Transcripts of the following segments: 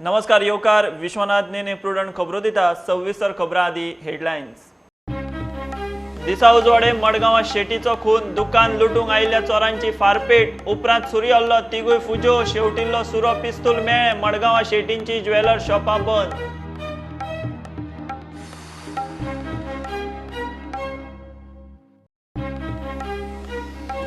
नमस्कार येवकार विश्वनाथ नेने प्रुडंट खबरो दिता सविस्तर खबरां आदी हेडलायन्स। दिसा उजवाडे मडगांवां शेटीचो खून, दुकान लुटूंक आयिल्ल्या चोरांची फारपेट, उपरांत सुरी हल्लो, तिगूय फुजो, शेवटिल्लो सुरो पिस्तूल मेळ्ळे, मडगांवां शेटींची ज्वेलर शॉपां बंद।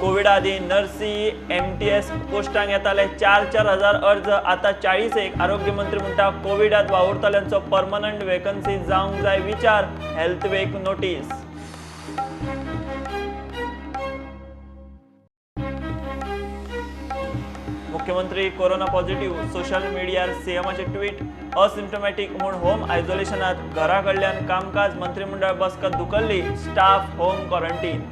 कोविड आदी नर्सी MTS पोस्टांक येताले 4,000 अर्ज, आता 40 आरोग्य मंत्री म्हणटा कोविडात वावुरतल्यांचो परमनंट वेकन्सी जावंक जाय विचार, हेल्थ वेक नोटीस। मुख्यमंत्री कोरोना पॉझिटिव्ह, सोशल मीडियार सीएमाचे ट्वीट, असिम्टमॅटिक म्हूण होम आयसोलेशनात, घरा कडल्यान कामकाज, मंत्रिमंडळ बसका धुकल्ली, स्टाफ होम क्वारंटीन।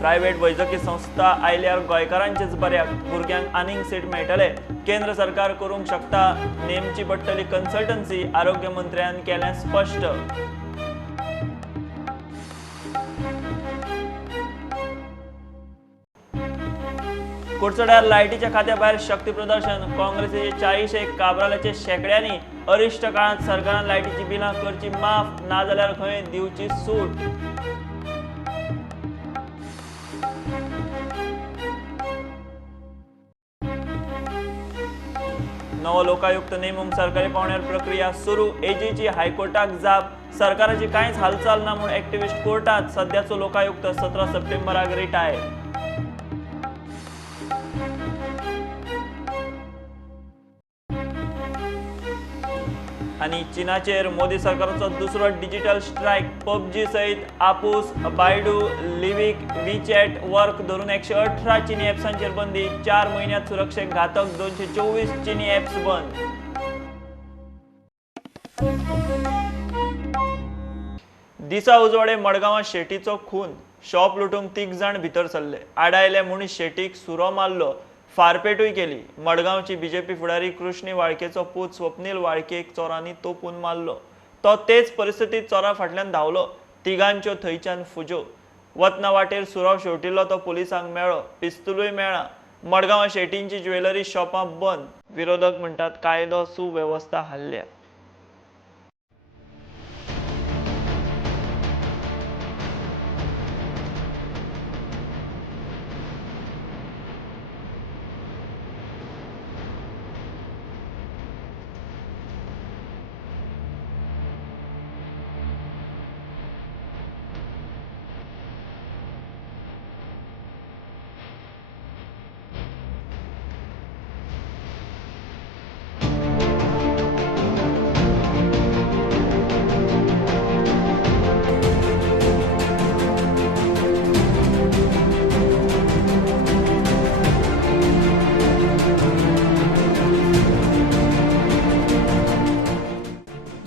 प्रायव्हेट वैजकी संस्था आयल्यार गोंयकारांचेच बऱ्याक, भुरग्यांक आनीक सीट मेळटले, केंद्र सरकार करूंक शकता, नेमची पडटली कन्सल्टन्सी, आरोग्य मंत्र्यान केलें स्पश्ट। कुडचड्यार लायटीच्या खात्या भायर शक्ती प्रदर्शन, काँग्रेसीचे 40 काबराल्याचे शेकड्यांनी, अरिश्ट काळात सरकारान लायटीची बिलां करची माफ, नाजाल्यार खंय दिवची सूट। नवो लोकायुक्त नेमूंक सरकारी पावण्यार प्रक्रिया सुरू, एजीची हायकोर्टाक जाप, सरकाराची कांयच हालचाल ना म्हूण एक्टिव्हिस्ट कोर्टात, सध्याचो लोकायुक्त 17 सप्टेंबराक रिटायर। आनी चीनाचेर मोदी सरकाराचो दुसरो डिजिटल स्ट्रायक, पबजी सयत आपूस, बायडू, लिविक, WeChat वर्क धरून 118 चीनी ॲप्सांचेर बंदी, 4 म्हयन्यांत सुरक्षेक घातक 224 चीनी ॲप्स बंद। दिसा उजवाडे मडगांवां शेटीचो खून, शॉप लुटूंक 3 जाण भितर सरले, आडायले म्हूण शेटीक सुरो मारलो, फारपेटूय केली। मडगांवची बीजेपी फुडारी कृष्णी वाळकेचो पूत स्वप्नील वाळकेक चोरांनी तोपून मारलो, तो तेच परिस्थितीत चोरां फाटल्यान धांवलो, तिगांच्यो थंयच्यान फुजो, वतना वाटेर सुरो शेवटिल्लो तो पुलिसांक मेळ्ळो, पिस्तूलूय मेळ्ळा। मडगांवां शेटींची ज्वेलरी शॉपां बंद, विरोधक म्हणटात कायदो सुवेवस्था हाल्ल्या।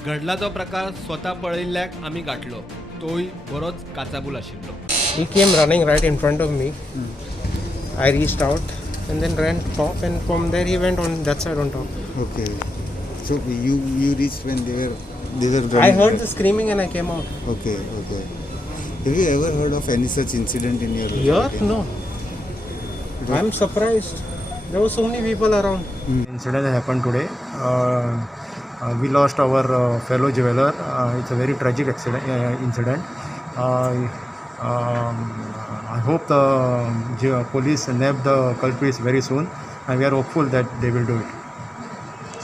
घडला तो प्रकार स्वता पळयल्ल्याक आमी गाठलो, तोय बरोच काचाबूल आशिल्लो। He came running right in front of me. I reached out and then ran top, and from there he went on that side on top. Okay. So you reached when they were running. I heard the screaming and I came out. Okay. Have you ever heard of any such incident in your Here? locality? No. I'm surprised. There were so many people around. Incident that happened today. We lost our fellow jeweler. It's a very tragic incident. I hope the police nab the culprits very soon, and we are hopeful that they will do it.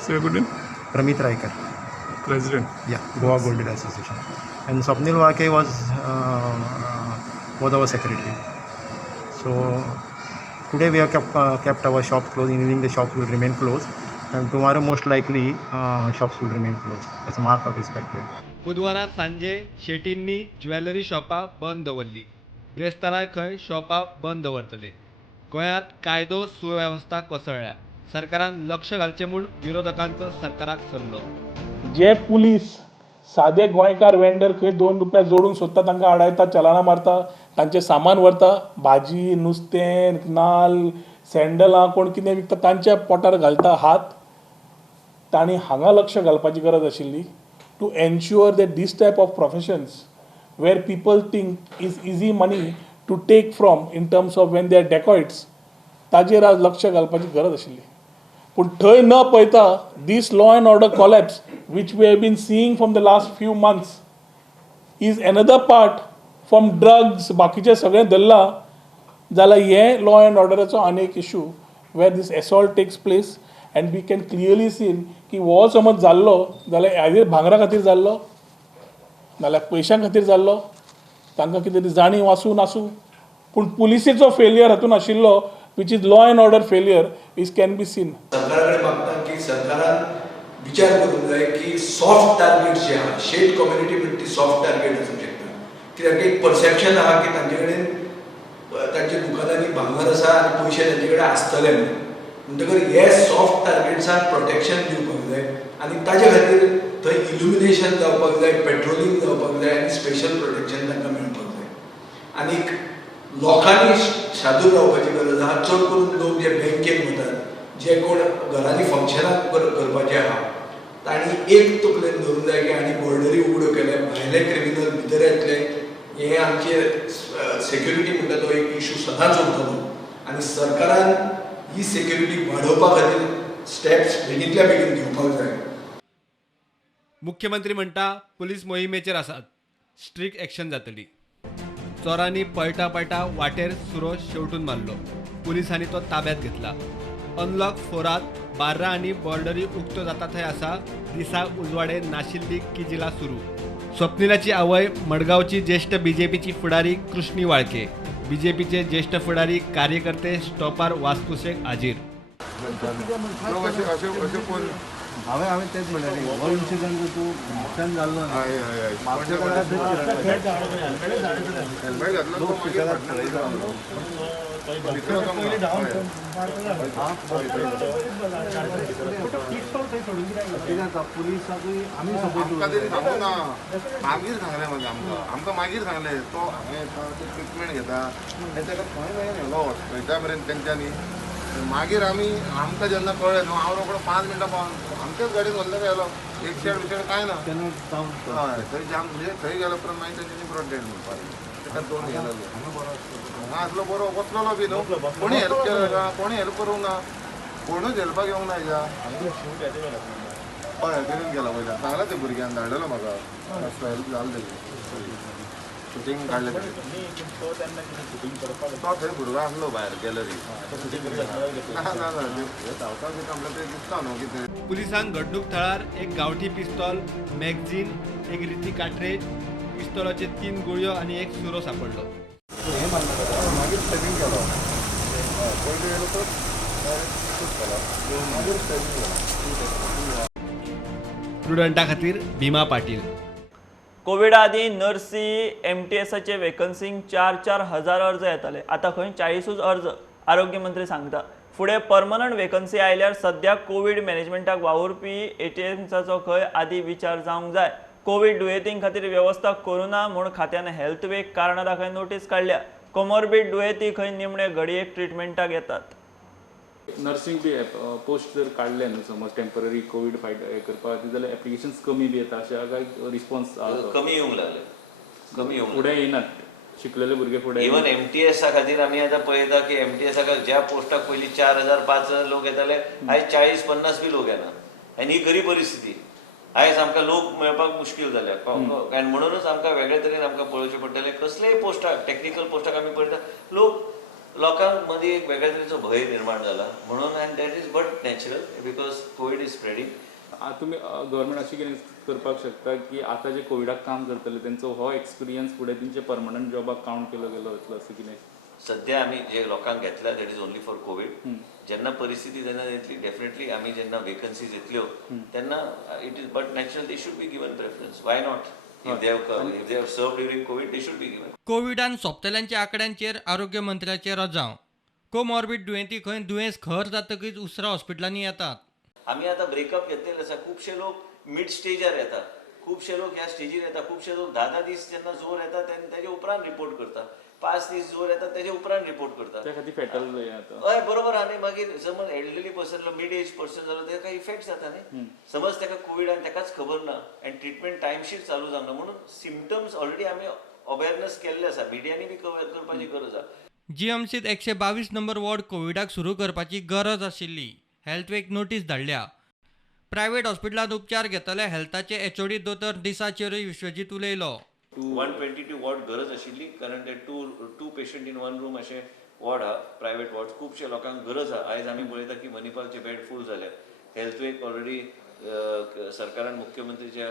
Say a good name. Pramit Raikar, President. yeah, Goa Gold Dealer Association, and Swapnil Wake was our secretary. So today we have kept our shop closed. In evening the shops will remain closed, and tomorrow most likely shops will remain closed. That's a mark of respect. बुधवारा सांजे शेटींनी jewellery शॉपां बंद दवरली, ब्रेस्ताराय खंय शॉपां बंद दवरतले। गोंयांत कायदो सुवेवस्था कोसळ्ळ्या, सरकारान लक्ष घालचें म्हूण विरोधकांचो सरकाराक सल्लो। जे पुलीस सादे गोंयकार वेंडर खंय 2 रुपया जोडूंक सोदता तांकां आडायता, चलानां मारता, तांचें सामान व्हरता, भाजी, नुस्तें, नाल्ल, सँडलां, कोण कितें विकता तांच्या पोटार घालता हात। तांणी हांगा लक्ष घालपाची गरज आशिल्ली to ensure that this type of professions where people think is easy money to take from in terms of when they are dacoits, ताजेर आज लक्ष घालपाची गरज आशिल्ली. पूण थंय न पळयता this law and order collapse which we have been seeing from the last few months is another part from drugs बाकीचें सगळें धरलां जाल्यार हें लॉ अँड ऑर्डराचो आनी एक issue where this assault takes place and we can clearly seen की हो समज जाल्लो जाल्यार हाजेर भांगरा खातीर जाल्लो नाल्यार पयशां खातीर जाल्लो तांकां कितें तरी जाणीव आसूं नासूं पूण पुलिसेचो फेलियर हातून आशिल्लो which is law and order failure is can be seen. सरकाराकडे मागता की सरकारान विचार करूंक जाय की सॉफ्ट टार्गेट जे आहा शेट कम्युनिटी म्हणटा ती सॉफ्ट टार्गेट आसूंक शकता कित्याक एक परसेप्शन आहा की तांचे कडेन तांच्या दुकानांनी भांगर आसा आनी पयशे तांचे कडेन आसतले म्हणटकच हे सॉफ्ट टार्गेट्सांक प्रोटेक्शन दिवपाक जाय आनी ताचे खातीर थंय इल्युमिनेशन जावपाक जाय पेट्रोलिंग जावपाक जाय आनी स्पेशल प्रोटेक्शन तांकां मेळपाक जाय आनीक लोकांनी सादूर रावपाची गरज आहा. चड करून लोक जे बँकेन वतात जे कोण घरांनी फंक्शनां करपाचे आहा तांणी एक तकलेन धरूंक जाय की आनी बॉर्डरी उगड्यो केल्या भायले क्रिमिनल भितर येतले हे आमचे सेक्युरिटी म्हणटा तो एक इशू सदांच उरतलो आनी सरकारान ही सेक्युरिटी वाडोवपा खातीर स्टेप्स बेगींतल्या बेगीन घेवपाक जाय. मुख्यमंत्री म्हणटा पुलीस मोहिमेचेर आसात, स्ट्रिक्ट एक्शन जातली. चोरांनी पळटा पळटा वाटेर सुरो शेवटून मारलो, पुलिसांनी तो ताब्यात घेतला. अनलॉक 4त बार्रा आनी बॉर्डरी उक्त्यो जाता थंय आसा दिसा उजवाडे नाशिल्ली किजिला सुरू. स्वप्निलाची आवय मडगांवची ज्येष्ठ बीजेपीची फुडारी कृष्णी वाळके, बीजेपीचे ज्येष्ठ फुडारी कार्यकर्ते स्टॉपार वास्तुशेक हाजीर. हांवें तेच म्हणलें हो इन्सिडंट तूं म्हापशान जाल्लो न्ही पुलिसाकूय आमी सांगू ना मागीर सांगलें म्हणजे आमकां मागीर सांगलें तो हांवें ट्रिटमेंट घेता ताका खंय व्हेलो खंयच्या मेरेन तेंच्यांनी मागीर आमकां जेन्ना कळ्ळें न्हू हांव रोखडो 5 मिनटां पावन आमच्याच गाडयेन व्हरलें गेलो एक शेड विशेड कांय ना हय थंय जाम म्हणजे थंय गेलो उपरांत मागीर तेंच्यांनी प्रोटेक्ट म्हणपाक ताका दोन गेलो हांगा आसलो बरो बसलोलो बी न्हू कोणी हेल्प केलो का कोणी हेल्प करूंक ना कोणूच हेल्पाक येवंक ना हेज्या हय करून गेलो पयलीं सांगलें ते भुरग्यान धाडलेलो म्हाका हेल्प जालें तेजें शूटिंग काडलें तो थंय भुरगो आसलो भायर गॅलरी ना ना ना धांवता बी म्हणल्यार ते दिसता न्हू कितें. पुलिसांक घडणूक थळार एक गांवठी पिस्तॉल, मॅगझीन, एक रिती कार्ट्रेज, पिस्तॉलाचे 3 गुळयो आनी एक सुरो सापडलो. मागीर स्टेपिंग केलो पयलीं येयलो तो मागीर स्टेपिंग केलो. स्टुडंटा खातीर भीमा पाटील. कोविडा आदी नर्सी MTSचे वेकन्सींक 4-4 हजार अर्ज येताले. आतां खंय 40 अर्ज आरोग्य मंत्री सांगता. फुडें परमनंट वेकन्सी आयल्यार सद्याक कोविड मॅनेजमेंटाक वावुरपी ATMसाचो खंय आदी विचार जावंक जाय. कोविड दुयेंतीं खातीर वेवस्था करुना म्हूण खात्यान हेल्थ वेक कारणां दाखय नोटीस काडल्या. कोमोरबीड दुयेंती खंय निमणे घडयेक ट्रिटमेंटाक येतात. नर्सिंग बी पोस्ट जर काडले न्हू समज टेम्पररी कोविड फायट हे करपा खातीर जाल्यार एप्लिकेशन्स कमी बी येता अशें काय रिस्पॉन्स कमी येवंक लागले फुडें येनात शिकलेले भुरगे फुडें इवन MTS खातीर आमी आतां पळयता की MTSाक ज्या पोस्टाक पयलीं 4,000-5,000 लोक येताले आयज 40-50 बी लोक येना आनी ही खरी परिस्थिती. आयज आमकां लोक मेळपाक मुश्कील जाल्या आनी म्हणूनच आमकां वेगळे तरेन आमकां पळोवचें पडटलें. कसलेय पोस्टाक टेक्निकल पोस्टाक आमी पळयता लोकांक मदीं एक वेगळ्या तरेचो भंय निर्माण जाला म्हणून and that is but natural because Covid is spreading. तुमी गव्हर्मेंट अशें कितें करपाक शकता की आतां जे कोविडाक काम करतले तेंचो हो एक्सपिरियन्स फुडें तेंचे परमनंट जॉबाक कावंट केलो गेलो वतलो अशें कितें. सध्या आमी जे लोकांक घेतला that is only for Covid. जेन्ना परिस्थिती जेन्ना येतली डेफिनेटली आमी जेन्ना वेकन्सीज येतल्यो तेन्ना it is but natural they should be given preference. Why not if they have served during COVID they should be given. कोविडान सोंपतल्यांच्या आंकड्यांचेर आरोग्य मंत्र्याचें रजाव. कोमॉर्बिड दुयेंती खंय दुयेंस खर जातकीच उसरा हॉस्पिटलांनी येतात. आमी आतां ब्रेकअप घेतलेले आसा. खुबशे लोक मिड स्टेजार येता, खुबशे लोक ह्या स्टेजीर येता, खुबशे लोक 10 दीस जेन्ना जोर येता तेन्ना तेजे उपरांत रिपोर्ट करता, 5 दीस जोर येता तेजे उपरांत रिपोर्ट करता. त्या खातीर फेटल येता. हय बरोबर. आनी मागीर समज elderly person mid age person जालो तेका इफेक्ट जाता न्ही. समज तेका कोविड आनी तेकाच खबर ना आनी ट्रिटमेंट टायमशीर चालू जावना म्हणून सिमटम्स ऑलरेडी आमी अवेरनेस केल्ले आसा. मिडियांनी बी कवर करपाची गरज आसा. जीएमसीत 122 नंबर वॉर्ड कोविडाक सुरू करपाची गरज आशिल्ली. हेल्थवेक नोटीस धाडल्या. प्रायव्हेट हॉस्पिटलांत उपचार घेतले हेल्थाचे एचओडी दोतोर दिसाचेरूय विश्वजीत उलयलो. 122 वॉर्ड गरज आशिल्ली कारण ते two patient in one room अशें वॉर्ड आहा प्रायव्हेट वॉर्ड खुबशे लोकांक गरज आहा. आयज आमी पळयता की मणिपालचे बेड फूल जाले. हेल्थवेक ऑलरेडी सरकारान मुख्यमंत्रीच्या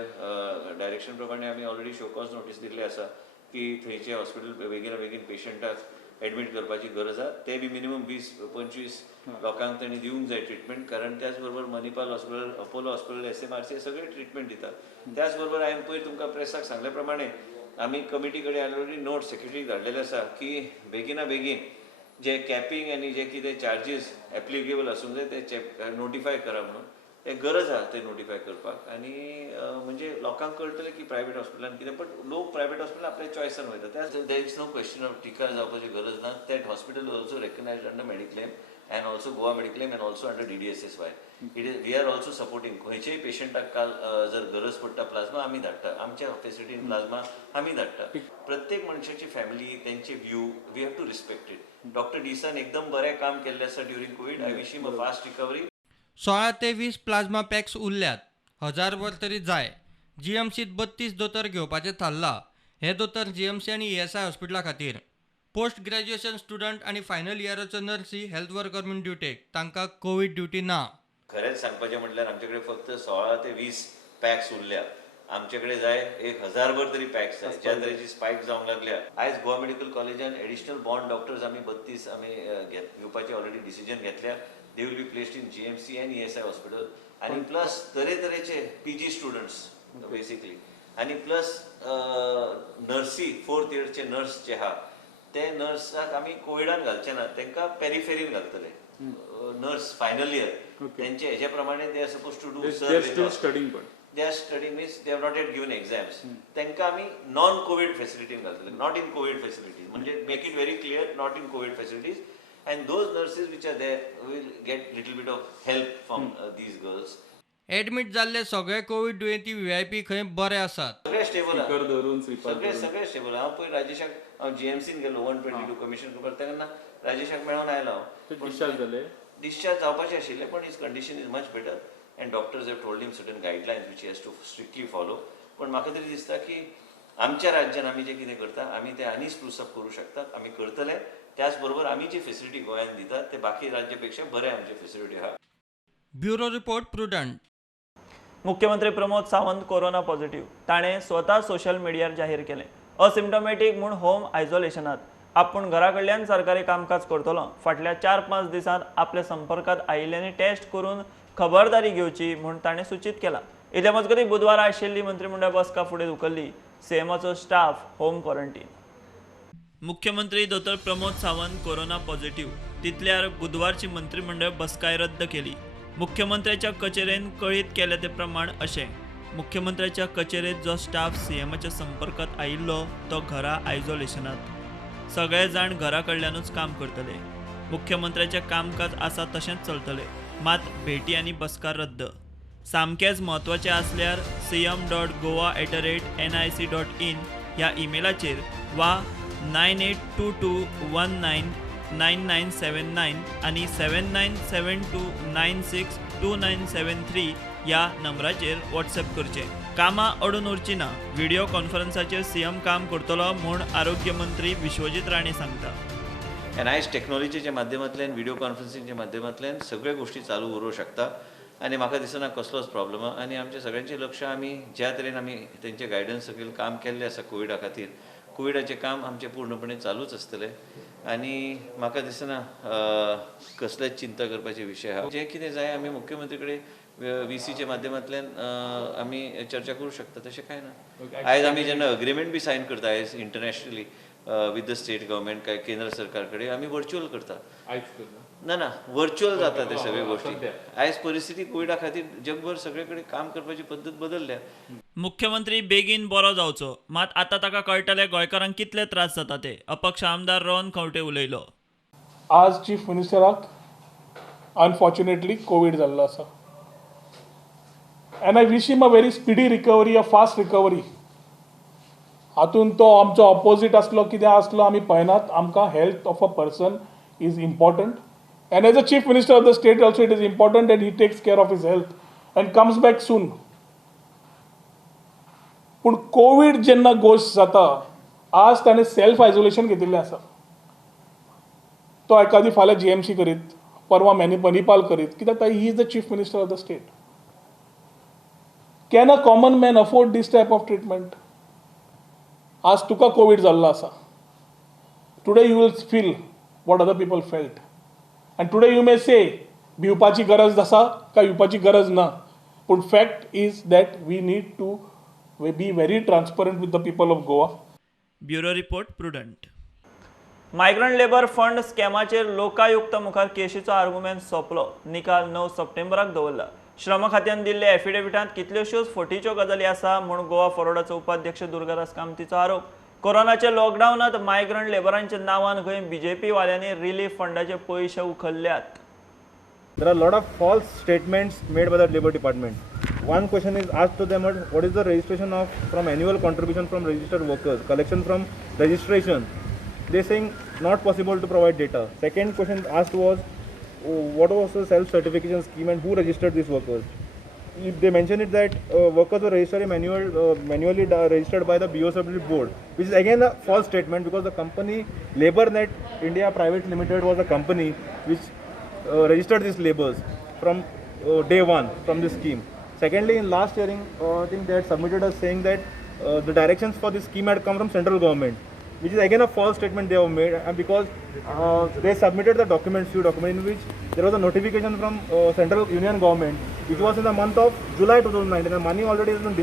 डायरेक्शन प्रमाणे आमी already show cause notice Delhi आसा की थंयचे हॉस्पिटल बेगीन पेशंटाक एडमीट करपाची गरज आहा. ते बी मिनिमम 20-25 लोकांक तांणी दिवंक जाय ट्रिटमेंट कारण त्याच बरोबर Manipal hospital, Apollo hospital, SMRC सगळे ट्रिटमेंट दितात. त्याच बरोबर हांवें पयर तुमकां प्रेसाक सांगले प्रमाणे आमी कमिटी कडेन ऑलरेडी नोट सेक्रेटरीक धाडलेले आसा की बेगिना बेगीन जे कॅपिंग आनी जे कितें चार्जीस एप्लिकेबल आसूंक जाय ते नोटिफाय करा म्हणून. ते गरज आहा ते नोटिफाय करपाक आनी म्हणजे लोकांक कळटलें की प्रायव्हेट हॉस्पिटलान कितें. बट लोक प्रायव्हेट हॉस्पिटलान आपल्या चॉयसान वयता. त्याच there is no question of टिका जावपाची गरज ना. That hospital also recognised under mediclaim and also Goa Mediclaim and also under DDSSY. We are also supporting. खंयचेय पेशंटाक काल जर गरज पडटा प्लाझ्मा आमी धाडटा. आमच्या फॅसिलिटीन प्लाझ्मा आमी धाडटा. प्रत्येक मनशाची फॅमिली तेंचे view we have to respect it. Doctor डिसान एकदम बरें काम केल्लें आसा during covid. I wish him a fast recovery. 16 ते 20 प्लाझ्मा पॅक्स उरल्यात. 1000 वर तरी जाय. जीएमसीत 32 दोतोर घेवपाचें थारला. हे दोतोर जीएमसी आनी ESI हॉस्पिटला खातीर. पोस्ट ग्रॅज्युएशन स्टुडंट आनी फायनल इयराचो नर्सी हेल्थ वर्कर म्हूण ड्युटेक तांकां कोविड ड्युटी ना. खरेंच सांगपाचें म्हटल्यार आमचे कडेन फक्त 16 ते 20 पॅक्स उरल्या. आमचे कडेन जाय 1000 भर तरी पॅक्स जाय. ज्या तरेची स्पायक जावंक लागल्या. आयज गोवा मेडिकल कॉलेजान एडिशनल बॉन्ड डॉक्टर्स आमी 32 आमी घेवपाचें ऑलरेडी डिसिजन घेतल्या. They will be placed in GMC and ESI hospital आनी प्लस तरेतरेचे PG स्टुडंट्स बेसिकली आनी प्लस नर्सी 4th इयरचे नर्स जे आहा ते नर्साक आमी कोविडान घालचे ना. तांकां पेरिफेरीन घालतले. नर्स फायनल इयर तेंचे हेजे प्रमाणे they are suppose to do studying पण they are studying means they have not yet given exams. तांकां आमी नॉन कोविड फॅसिलिटीन घालतले. नॉट इन कोविड फॅसिलिटीज म्हणजे make it very clear not in covid facilities. And those nurses which are there will get little bit of help from these girls. Admit जाल्ले सगळे Covid दुयेंती VIP खंय बरे आसात. सगळे स्टेबल स्पीकर धरून सगळे स्टेबल. हांव पयर राजेशाक हांव GMCन गेलो 122 कमिशन करपाक. तेन्ना राजेशाक मेळोन आयलो हांव. डिस्चार्ज जाले. डिस्चार्ज जावपाचें आशिल्लें पण his condition is much better and doctors have told him certain guidelines which he has to strictly follow. पण म्हाका तरी दिसता की आमच्या राज्यान आमी जें कितें करता आमी तें आनी स्प्रूस अप करूं शकतात. आमी करतले. त्याच बरोबर आमी जी फेसिलिटी गोंयांत दितात ते बाकी राज्या बरे आमचे फेसिलिटी आहा. Bureau report prudent. मुख्यमंत्री प्रमोद सावंत कोरोना पॉझिटिव्ह. ताणें स्वता सोशल मिडियार जाहीर केलें. असिम्टोमॅटीक म्हूण होम आयसोलेशनात. आपूण घरा कडल्यान सरकारी कामकाज करतलो. फाटल्या 4-5 दिसांत आपल्या संपर्कांत आयिल्ल्यांनी टेस्ट करून खबरदारी घेवची म्हूण ताणें सूचित केलां. इतले मजगतीं बुधवारा आशिल्ली मंत्रिमंडळ बसका फुडें धुकल्ली. सीएमाचो स्टाफ होम क्वॉरंटायन. मुख्यमंत्री दोतोर प्रमोद सावंत कोरोना पॉझिटिव्ह. तितल्यार बुधवारची मंत्रिमंडळ बसकाय रद्द केली. मुख्यमंत्र्याच्या कचेरेन कळीत केले ते प्रमाण अशें. मुख्यमंत्र्याच्या कचेरेंत जो स्टाफ सीएमाच्या संपर्कांत आयिल्लो तो घरा आयसोलेशनात. सगळे जाण घरा कडल्यानूच काम करतले. मुख्यमंत्र्याचें कामकाज आसा तशेंच चलतलें. मात भेटी आनी बसका रद्द. सामकेंच म्हत्वाचें आसल्यार cm.goa@nic.in ह्या ईमेलाचेर वा 9822199979 आनी 7972962973 ह्या नंबराचेर व्हॉट्सॲप करचें. कामां अडून उरची ना. व्हिडिओ कॉन्फरन्साचेर सीएम काम करतलो म्हूण आरोग्य मंत्री विश्वजीत राणे सांगता. आनी आयज टॅक्नॉलॉजीच्या माध्यमांतल्यान व्हिडिओ कॉन्फरन्सिंगच्या माध्यमांतल्यान सगळ्यो गोश्टी चालू उरूंक शकता आनी म्हाका दिसना कसलोच प्रॉब्लम आहा. आनी आमचें सगळ्यांचें लक्ष आमी ज्या तरेन आमी तेंचे गायडन्स सकयल काम केल्लें आसा कोविडा खातीर कोविडाचें काम आमचें पूर्णपणे चालूच आसतलें आनी म्हाका दिसना कसलेच चिंता करपाचे विशय आहा. जें कितें जाय आमी मुख्यमंत्री कडेन VCच्या माध्यमांतल्यान आमी चर्चा करूं शकता. तशें कांय ना. आयज आमी जेन्ना अग्रिमेंट बी सायन करता आयज internationally with the state government काय केंद्र सरकार कडेन आमी वर्च्युअल करता. ना वर्च्युअल जाता ते सगळे गोष्टी. आयज परिस्थिती कोविडा खातीर जगभर सगळे कडेन काम करपाची पद्दत बदलल्या. मुख्यमंत्री बेगीन बरो जावचो. मात आतां ताका कळटले गोंयकारांक कितले त्रास जाता ते. अपक्ष आमदार रोहन खंवटे उलयलो. आज चीफ मिनिस्टराक अनफॉर्च्युनेटली कोविड जाल्लो आसा. And I wish him a very speedy recovery, a fast recovery. हातून तो आमचो ऑपोजीट असलो कितें असलो आमी पळयनात. आमकां health of a person is important and as a chief minister of the state also it is important that he takes care of his health and comes back soon. पूण कोवीड जेन्ना गोश्ट जाता, आज ताणें सेल्फ आयसोलेशन घेतिल्लें आसा. तो एखादी फाल्यां GMC करीत, परवा मणिपाल करीत, कित्याक he is the chief minister of the state. Can a common man afford this type of treatment? आज तुका कोवीड जाल्लो आसा. Today you will feel what other people felt and today you may say भिवपाची गरज आसा काय भिवपाची गरज ना. पूण fact is that we need to be very transparent with the people of Goa. Bureau report Prudent. Migrant labour fund स्कॅमाचेर लोकायुक्त मुखार केशीचो आर्ग्युमेंट सोंपलो. निकाल 9 सप्टेंबराक दवरला. श्रम खात्यान दिल्ल्या एफिडेविटांत कितल्योश्योच फटीच्यो गजाली आसा म्हूण गोवा फॉरवर्डाचो उपाध्यक्ष दुर्गादास कामतीचो आरोप. कोरोनाच्या लॉकडावनात मायग्रंट लेबरांच्या नांवान खंय BJP वाल्यांनी रिलीफ फंडाचे पयशे उखल्ल्यात. There are a lot of false statements made by the Labour Department. One question is asked to them, what is the registration of from annual contribution from registered workers, collection from registration? They saying not possible to provide data. Second question asked was, what was the self-certification scheme and who registered these workers? If they mention it that workers were registered manually registered by the BOW board, which is again a false statement because the company LabourNet India Private Limited was a company which registered these laborers from day one from this scheme. Secondly, in last hearing, I think they had submitted us saying that the directions for this scheme had come from central government, which is again a false statement they have made, and because they submitted the documents, few documents in which there was a notification from central union government, which was in the month of July 2019, and money already has been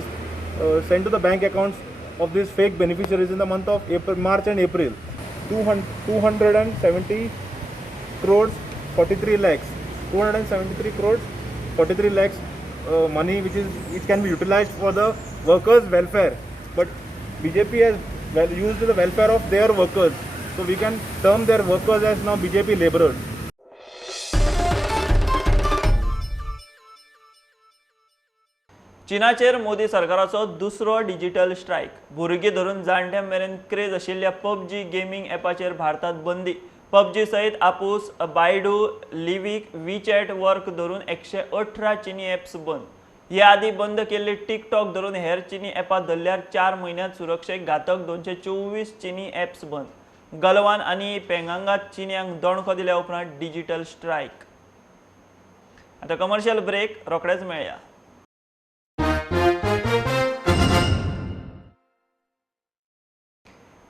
sent to the bank accounts of these fake beneficiaries in the month of March and April. 270 crores 43 lakhs, 273 crores 43 lakhs money which can be utilized for the workers' welfare, but BJP has used the welfare of their workers, so we can term their workers as now BJP laborers. चीनाचेर Modi सरकाराचो दुसरो digital strike. भुरगीं धरून जाणट्यां मेरेन craze आशिल्ल्या PUBG gaming ॲपाचेर भारतांत बंदी. PUBG सयत आपूस, Baidu, लिवीक, WeChat work धरून 118 चीनी ॲप्स बंद. हे आदी बंद केल्ली टिकटॉक धरून हेर चीनी ॲपां धरल्यार 4 म्हयन्यांत सुरक्षेक घातक 224 चीनी ॲप्स बंद. गलवान आनी पेंगांगात चीन्यांक दणको दिल्या उपरांत डिजिटल स्ट्रायक. आतां कमर्शियल ब्रेक रोखडेच मेळया.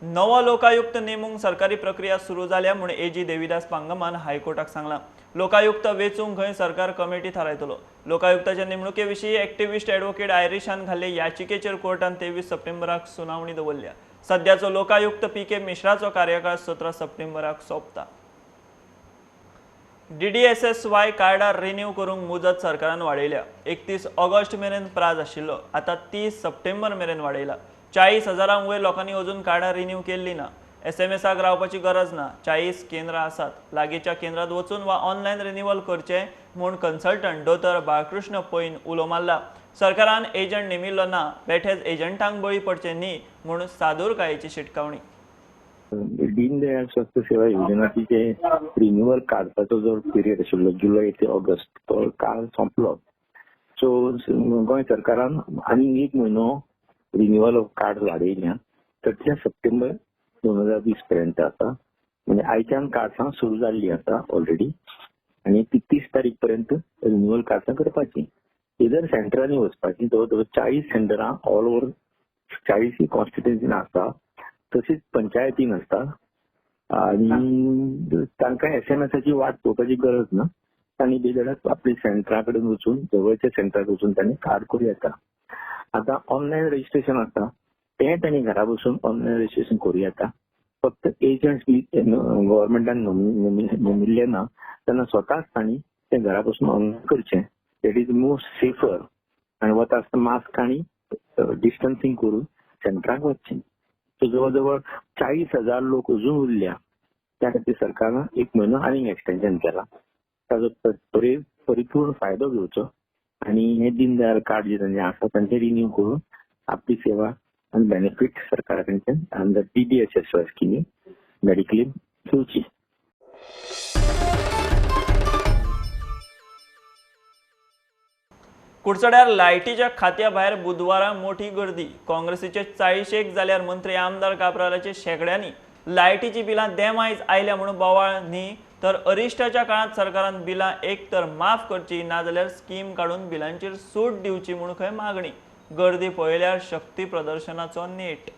नवो लोकायुक्त नेमूंक सरकारी प्रक्रिया सुरू जाल्या म्हूण AG देविदास पांगमान हायकोर्टाक सांगलां. लोकायुक्त वेचूंक खंय सरकार कमिटी थारायतलो. लोकायुक्ताच्या नेमणुके विशीं एक्टिव्हिस्ट ॲडव्होकेट आयरिशान घाल्ले याचिकेचेर कोर्टान 23 सप्टेंबराक सुनावणी दवरल्या. सध्याचो लोकायुक्त PK मिश्राचो कार्यकाळ 17 सप्टेंबराक सोंपता. DDSSY कार्डार रिन्यू करूंक मुजत सरकारान वाडयल्या. 31 ऑगस्ट मेरेन प्राज आशिल्लो, आतां 30 सप्टेंबर मेरेन वाडयला. 40,000 वयर लोकांनी अजून कार्डां रिन्यू केल्ली ना. SMSक रावपाची गरज ना. 40 केंद्रां आसात. लागींच्या केंद्रांत वचून वा ऑनलायन रिन्यूवल करचें म्हूण कन्सल्टंट दोतोर बाळकृष्ण पैन उलो मारला. सरकारान एजंट नेमिल्लो ना, बेठेच एजंटांक बळी पडचे न्ही म्हूण सादूरकायेची शिटकावणी. दीनदयाळ स्वस्थ सेवा योजनाची जे रिन्युअल काडपाचो जो पिरियड आशिल्लो जुलय ते ऑगस्ट तो काल सोंपलो. सो गोंय सरकारान आनी 1 म्हयनो रिन्युअल ऑफ कार्ड वाडयल्या. 30 सप्टेंबर 2020 पर्यंत आसा. म्हणजे आयच्यान कार्ड्सां सुरू जाल्ली आसा ऑलरेडी आनी 30 तारीख पर्यंत रिन्युअल कार्ड्सां करपाची. इधर सेंटरांनी वचपाची. जवळ जवळ 40 सेंटरां ऑल ओव्हर 40 कॉन्स्टिट्युएन्सीन आसा. तशीच पंचायतीन आसता आनी तांकां SMSची वाट पळोवपाची गरज ना. तांणी बेगडाच आपल्या सेंटरा कडेन वचून जवळच्या सेंटराक वचून तांणी कार्ड करूं येता. आता ऑनलायन रजिस्ट्रेशन आसता तें तांणी घरा बसून ऑनलायन रजिस्ट्रेशन करूं येता. फक्त एजंट्स बी गव्हर्मेंटान नेमिल्ले ना तेन्ना स्वताच तांणी तें घरा बसून ऑनलायन करचें. That is most safer. आनी वता आसतना मास्क आनी डिस्टन्सिंग करून सेंटराक वचचें. सो जवळ जवळ 40,000 लोक अजून उरल्या. त्या खातीर सरकारान 1 म्हयनो आनीक एक्सटेंशन केला. ताजो परिपूर्ण फायदो घेवचो आनी हे दीनदयाळ कार्ड जे तांचे आसा तांचे रिन्यू करून आपली सेवा आनी बेनिफीट सरकारा कडच्यान अंडर PBSS स्किमी मेडिक्लेम घेवची. कुडचड्यार लायटीच्या खात्या भायर बुधवारा मोठी गर्दी. काँग्रेसीचे 40 जाल्यार मंत्री आमदार कापरालाचे शेकड्यांनी लायटीची बिलां देमायज आयल्या म्हणून बोवाळ न्ही, तर अरिश्टाच्या काळात सरकारान बिलां एक तर माफ करची नाजाल्यार स्कीम काडून बिलांचेर सूट दिवची म्हणून खंय मागणी. गर्दी पळयल्यार शक्ती प्रदर्शनाचो net.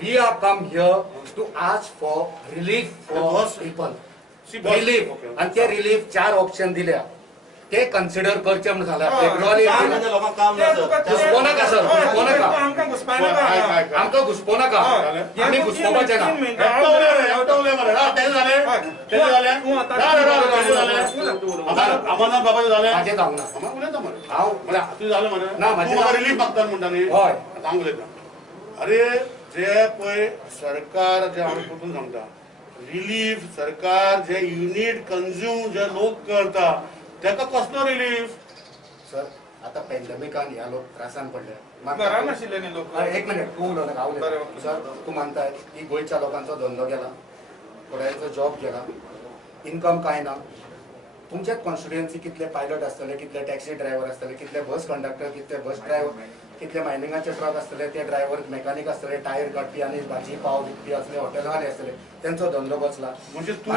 We have come here to ask for relief for people. Relief. And ते relief 4 ऑप्शन दिल्या. ते कन्सिडर करचे म्हणून झाला. फेब्रुवारी घुसपो नका सर, घुसपो नका. आमकां घुसपो नका. आमी घुसपोवपाचे ना. माझे जावंक ना. हांव रिलीफ मागता म्हणटा न्ही. हय. सांगलें अरे जे पळय सरकार जे आमी कुठून सांगता रिलीफ सरकार जे युनिट कंज्यूम जे लोक करता तेका कसलो रिलीफ. सर आता पॅन्डेमिकान ह्या लोक त्रासान पडले. एक मिनिट तू उलोवनाका हांव उलयतां. सर तू मानताय की गोंयच्या लोकांचो धंदो गेला, थोड्यांचो जॉब गेला, इन्कम कांय ना. तुमच्याच कॉन्स्टिट्युएन्सी कितले पायलट आसतले, कितले टॅक्सी ड्रायव्हर आसतले, कितले बस कंडक्टर, कितले बस ड्रायव्हर, कितले मायनिंगाचे ट्रक आसतले, ते ड्रायव्हर मेकॅनिक आसतले, टायर काडपी आनी भाजी पाव विकपी असले हॉटेलवाले आसतले, त्यांचो धंदो बसला. म्हणजे तू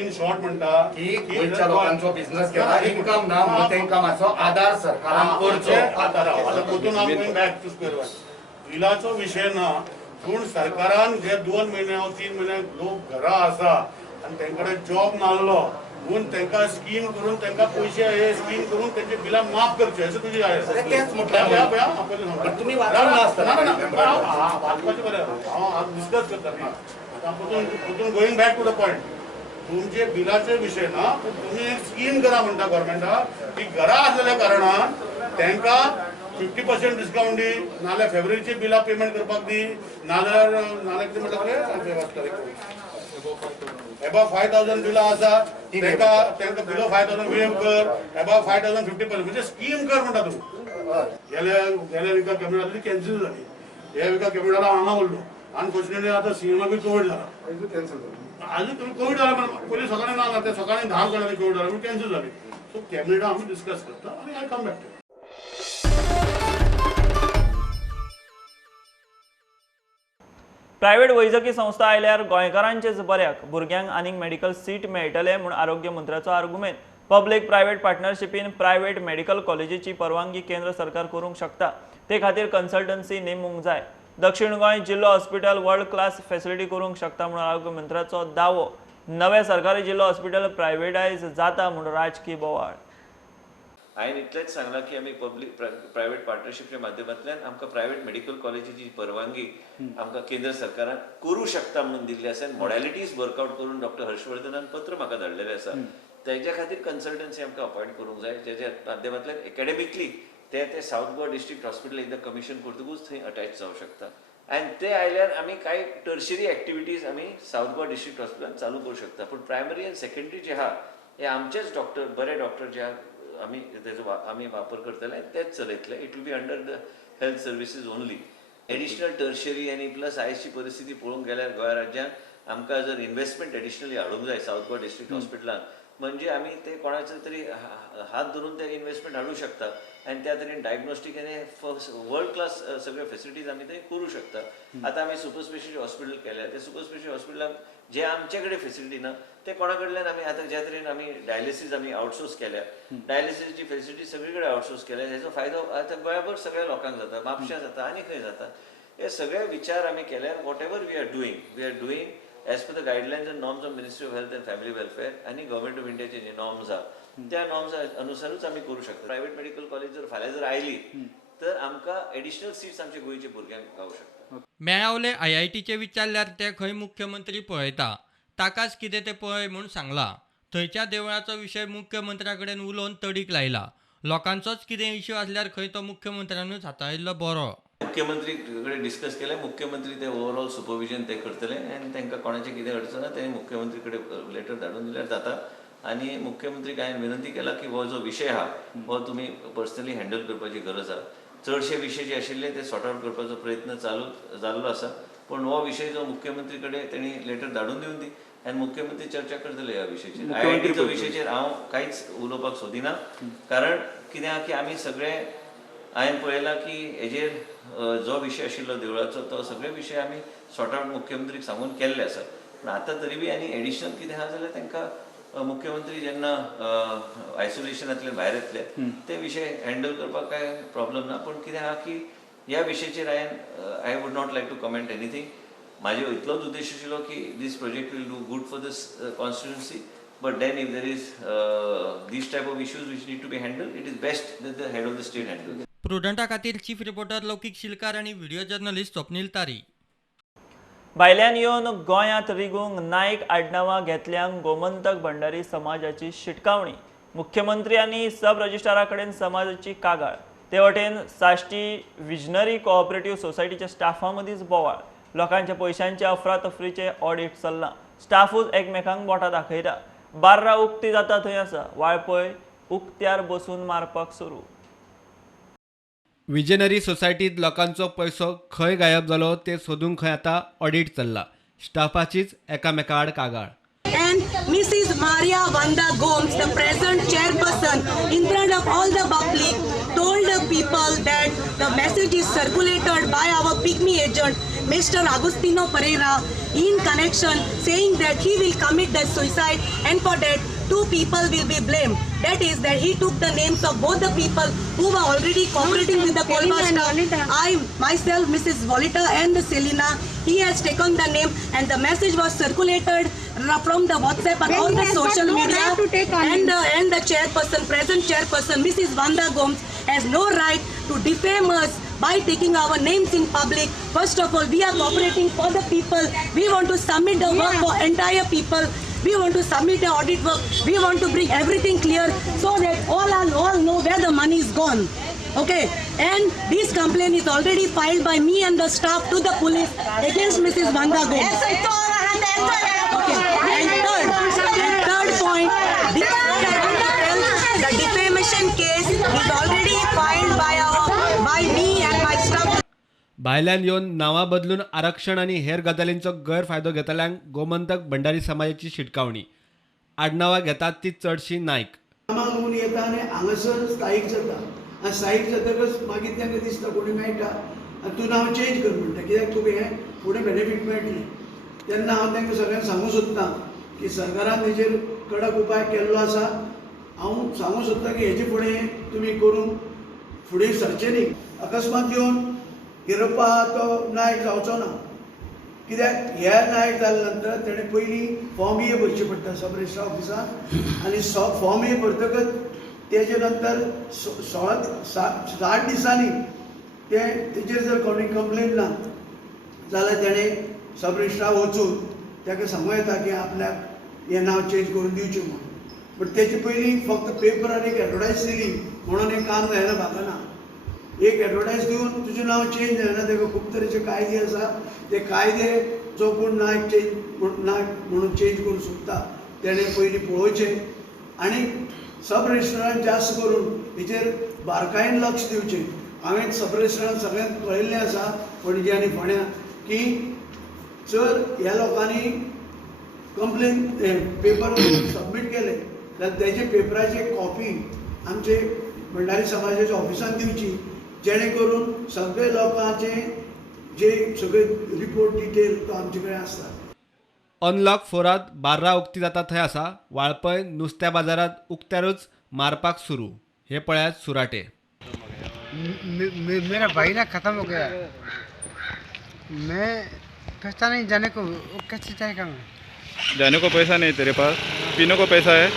इन शॉर्ट म्हणटा की गोंयच्या लोकांचो बिझनेस गेला, इन्कम ना म्हणून त्या इन्कमाचो आधार सरकारान करचो. बिलाचो विषय ना, पूण सरकारान जे 2 महिने 3 महिने लोक घरा आसा आनी तेंकडे जॉब नासलो म्हणून तांकां स्कीम करून तांकां पयशे हे स्कीम करून तांचे बिलां माफ करचे अशें तुजी तेच म्हटलें. तुम्ही वाचूंक नासतना. वाचपाचें बरें हांव डिस्कस करता न्ही. आतां परतून going back to the point. तुमचे बिलाचे विशय ना, पूण तुमी एक स्कीम करा म्हणटा गव्हर्मेंटाक की घरा आसलेल्या कारणान तांकां 50% डिस्कावंट दी, नाल्यार फेब्रुवारीची बिलां पेमेंट करपाक दी, नाल्यार कितें म्हणटा एबव 5,000 बिलां आसा तांकां बिलो 5,000 वेव कर, एबव 5,000 50% म्हणजे स्कीम कर म्हणटा तूं. गेल्या विका कॅबिनेट कॅन्सल जाली. ह्या विका कॅबिनेटान हांगा उरलो. अनफॉर्च्युनेटली आतां सीएमा बी कोवीड जाला. आजून तुम्ही कोवीड जाला पण पयलीं सकाळीं ना, ते सकाळीं 10 जाणांनी कोवीड जाला म्हणून कॅन्सल जाली. सो कॅबिनेटान आमी डिस्कस करता आनी I come back to. Private वैजकी संस्था आयल्यार गोंयकारांचेच बऱ्याक, भुरग्यांक आनीक मेडिकल सीट मेळटले म्हूण आरोग्य मंत्र्याचो आर्ग्युमेंट. पब्लीक प्रायव्हेट पार्टनरशिपीन प्रायव्हेट मेडिकल कॉलेजीची परवानगी केंद्र सरकार करूंक शकता. ते खातीर कन्सल्टन्सी नेमूंक जाय. दक्षिण गोंय जिल्लो हॉस्पिटल वर्ल्ड क्लास फॅसिलिटी करूंक शकता म्हूण आरोग्य मंत्र्याचो दावो. नवे सरकारी जिल्लो हॉस्पिटल प्रायव्हेटायज जाता म्हूण राजकीय बोवाळ. हांवें इतलेंच सांगलां की आमी पब्लीक प्रायव्हेट पार्टनरशिपच्या माध्यमांतल्यान आमकां प्रायव्हेट मेडिकल कॉलेजीची परवानगी आमकां केंद्र सरकारान करूं शकता म्हणून दिल्ली आसा. आनी मॉडॅलिटीज वर्कआउट करून डॉक्टर हर्षवर्धनान पत्र म्हाका धाडलेलें आसा. तेज्या खातीर कन्सल्टन्सी आमकां अपॉयंट करूंक जाय, जेच्या माध्यमांतल्यान एकाडेमिकली ते साऊथ गोवा डिस्ट्रिक्ट हॉस्पिटल एकदां कमिशन करतकूच थंय अटॅच जावंक शकता. आनी ते आयल्यार आमी कांय टर्शरी एक्टिविटीज आमी साऊथ गोवा डिस्ट्रिक्ट हॉस्पिटलान चालू करूं शकता. पूण प्रायमरी आनी सेकंडरी जे आहा हे आमचेच डॉक्टर, बरे डॉक्टर जे आहा आमी तेजो आमी वापर करतले तेच चलयतले. It will be under the health services only. Additional tertiary आनी प्लस आयजची परिस्थिती पळोवंक गेल्यार गोंय राज्यांत आमकां जर इन्व्हेस्टमेंट एडिशनली हाडूंक जाय साऊथ गोवा डिस्ट्रिक्ट हॉस्पिटलान, म्हणजे आमी ते कोणाचो तरी हात धरून ते इन्व्हेस्टमेंट हाडूंक शकता आनी त्या तरेन डायग्नोस्टीक आनी वर्ल्ड क्लास सगळे फेसिलिटीज आमी थंय करूं शकता. आतां आमी सुपर स्पेशलिटी हॉस्पिटल केल्या, ते सुपर स्पेशलिटी हॉस्पिटलाक जे आमचे कडेन फेसिलिटी ना ते कोणा कडल्यान आमी आतां ज्या तरेन आमी डायलिसीस आमी आउटसोर्स केल्या, डायलिसीसची फेसिलिटी सगळे कडेन आउटसोर्स केल्या. हेजो फायदो आतां गोंयभर सगळ्या लोकांक जाता, म्हापश्यां जाता आनी खंय जाता. हे सगळे विचार आमी केल्यार whatever we are doing as per the guidelines and norms of Ministry of Health and Family Welfare आणि गव्हर्नमेंट ऑफ इंडियाचे जे नॉर्म्स आहा त्या नॉर्म्स अनुसारूच आमी करूं शकता. प्रायव्हेट मेडिकल कॉलेज जर फाल्यां जर आयली तर आमकां एडिशनल सीट्स आमच्या गोंयच्या भुरग्यांक गावूं शकता. मेळावले IITचे विचारल्यार ते खंय मुख्यमंत्री पळयता, ताकाच कितें ते पळय म्हूण सांगला. थंयच्या देवळाचो विशय मुख्यमंत्र्या कडेन उलोवन तडीक लायला. लोकांचोच कितें इश्यू आसल्यार खंय तो मुख्यमंत्र्यानूच हाताळिल्लो बरो. मुख्यमंत्री कडेन डिस्कस केले. मुख्यमंत्री ते ओवरऑल सुपरविजन ते करतले आनी तांकां कोणाचें कितें अडचण तें मुख्यमंत्री कडेन लेटर धाडून दिल्यार जाता. आनी मुख्यमंत्रीक हांवें विनंती केला की हो जो विशय आहा हो तुमी पर्सनली हँडल करपाची गरज आहा. चडशे विशय जे आशिल्ले ते सॉर्ट आउट करपाचो प्रयत्न जाल्लो आसा. पण हो विशय जो मुख्यमंत्री कडेन तेणी लेटर धाडून दिवन दी आनी मुख्यमंत्री चर्चा करतले ह्या विशयाचेर. आयआयटीच्या विशयाचेर हांव कांयच उलोवपाक सोदिना. कारण कित्याक की आमी सगळे हांवें पळयलां की हेजेर जो विशय आशिल्लो देवळाचो तो सगळे विशय आमी सॉर्ट आउट मुख्यमंत्रीक सांगून केल्ले आसा. पूण आतां तरी बी आनी एडिशनल कितें आहा जाल्यार तांकां मुख्यमंत्री जेन्ना आयसोलेशनांतल्यान भायर येतले ते विशय हँडल करपाक काय प्रॉब्लेम ना. पूण कितें आहा की ह्या विशयाचेर I would not like to comment anything. म्हाजो इतलोच उद्देश आशिल्लो की this project will do good for this constituency. But then if there is this type of issues which need to be handle it is best that the head of the state handle. प्रुडंटा खातीर chief reporter लौकीक शिलकार आनी video journalist Swapnil तारी. भायल्यान येवन गोंयांत रिगूंक नायक आडनावां घेतल्यांक गोमंतक भंडारी समाजाची शिटकावणी. मुख्यमंत्री आनी सब रजिस्ट्रारा कडेन समाजाची कागाळ. ते वटेन साश्टी विजनरी कोऑपरेटिव्ह सोसायटीच्या स्टाफा मदींच बोवाळ. लोकांच्या पयशांच्या अफरातफरीचे ऑडिट चल्लां. स्टाफूच एकमेकांक बोटां दाखयता. बार्रां उक्ती जाता थंय आसा. वाळपय उक्त्यार बसून मारपाक सुरू. विजनरी सोसायटीत लोकांचो पैसो खंय गायब जालो ते सोदूंक खंय आतां ऑडिट चल्ला. स्टाफाचीच एकामेका आड कागाळ. And Mrs. Maria Vanda Gomes, the present chairperson, in front of all the public, told the people that the message is circulated by our pygmy agent, Mr. Agustino Pereira, in connection saying that he will commit the suicide, and for that 2 people will be blamed. That is that he took the names of both the people who were already cooperating with the Kolba staff. I myself, Mrs. Volita and Selina, he has taken the name and the message was circulated from the WhatsApp and all the social media. And the chairperson, present chairperson, Mrs. Vanda Gomes, has no right to defame us by taking our names in public. First of all, we are cooperating for the people. We want to submit the work for entire people. We want to submit the audit work. We want to bring everything clear so that all know where the money is gone. Okay, and this complaint is already filed by me and the staff to the police against Mrs. Vanda Gomes. Okay, and third point, the defamation case is already filed by me and my staff. भायल्यान येवन नांवां बदलून आरक्षण आनी हेर गजालींचो गैरफायदो घेतल्यांक गोमंतक भंडारी समाजाची शिटकावणी. आडनावां घेतात ती चडशी नायक. कामाक लागून येता आनी हांगासर स्थायीक जाता. आनी स्थायीक जातकच मागीर तांकां दिसता कोणी मेळटा आनी तूं नांव चेंज कर म्हणटा कित्याक तुका हें फुडें बेनिफीट मेळटलें. तेन्ना हांव तांकां सगळ्यांक सांगूंक सोदतां की सरकारान हेजेर कडक उपाय केल्लो आसा. हांव सांगूंक सोदतां की हेजे फुडें तुमी करून फुडें सरचें न्ही. अकस्मात येवन हिरोप्पा तो नायक जावचो ना. कित्याक ह्या नायक जाले नंतर तेणें पयलीं फॉर्म ए भरचे पडटा सब रजिस्ट्रार ऑफिसान आनी फॉर्म ए भरतकच तेजे नंतर 60 दिसांनी तेजेर जर कोणी कंप्लेन ना जाल्यार तेणें सब रजिस्ट्रार वचून ताका सांगूं येता की आपल्याक हें नांव चेंज करून दिवचें म्हणून. बट तेजे पयलीं फक्त पेपरार एक एडवर्टायज दिली म्हणून हें काम जायना भागना. एक एडवर्टायज दिवन तुजें नांव चेंज जायना. ताका खूब तरेचे कायदे आसा. ते कायदे जो कोण नायक म्हणून चेंज करूंक सोदता तेणें पयलीं पळोवचें आनी सब रजिस्ट्रारान जास्त करून हेचेर बारकायेन लक्ष दिवचें. हांवें सब रजिस्ट्रारान सगळ्यांक कळयल्लें आसा पणजे आनी फोंड्या की जर ह्या लोकांनी कंप्लेन पेपर सबमीट केले जाल्यार तेजे पेपराची कॉपी आमचे भंडारी समाजाच्या ऑफिसान दिवची जेणे करून सगळे लोकांचे जे सगळे रिपोर्ट डिटेल तो आमचे कडेन आसता. अनलॉक 4त बार्रां उक्ती जाता थंय आसा. वाळपय नुस्त्या बाजारात उक्त्यारूच मारपाक सुरू. हे पळयात सुराटे. मेरा भाई ना खत्म हो गया. मैं पैसा नहीं जाने को कैसे जाएगा. मैं जाने को पैसा नहीं तेरे पास. पीने को पैसा है.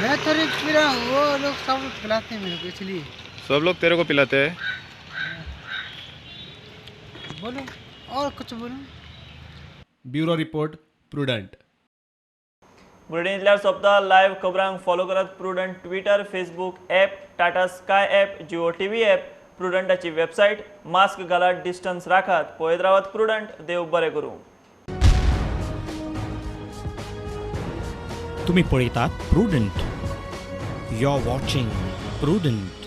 मैं तो नहीं पी रहा हूँ. वो लोग सब पिलाते हैं मेरे को इसलिए. सब लोग तेरे को पिलाते हैं. बोलो और कुछ बोलो. Bureau report Prudent. बुलेटिनंतल्या सोंपता लायव्ह खबरांक फॉलो करात Prudent Twitter, Facebook app, Tata Sky app, Jio TV app प्रुडंटाची वेबसायट. मास्क घालात, डिस्टन्स राखात, पळयत रावात प्रुडंट. देव बरें करूं. तुम्ही पळयतात Prudent. You are watching prudent.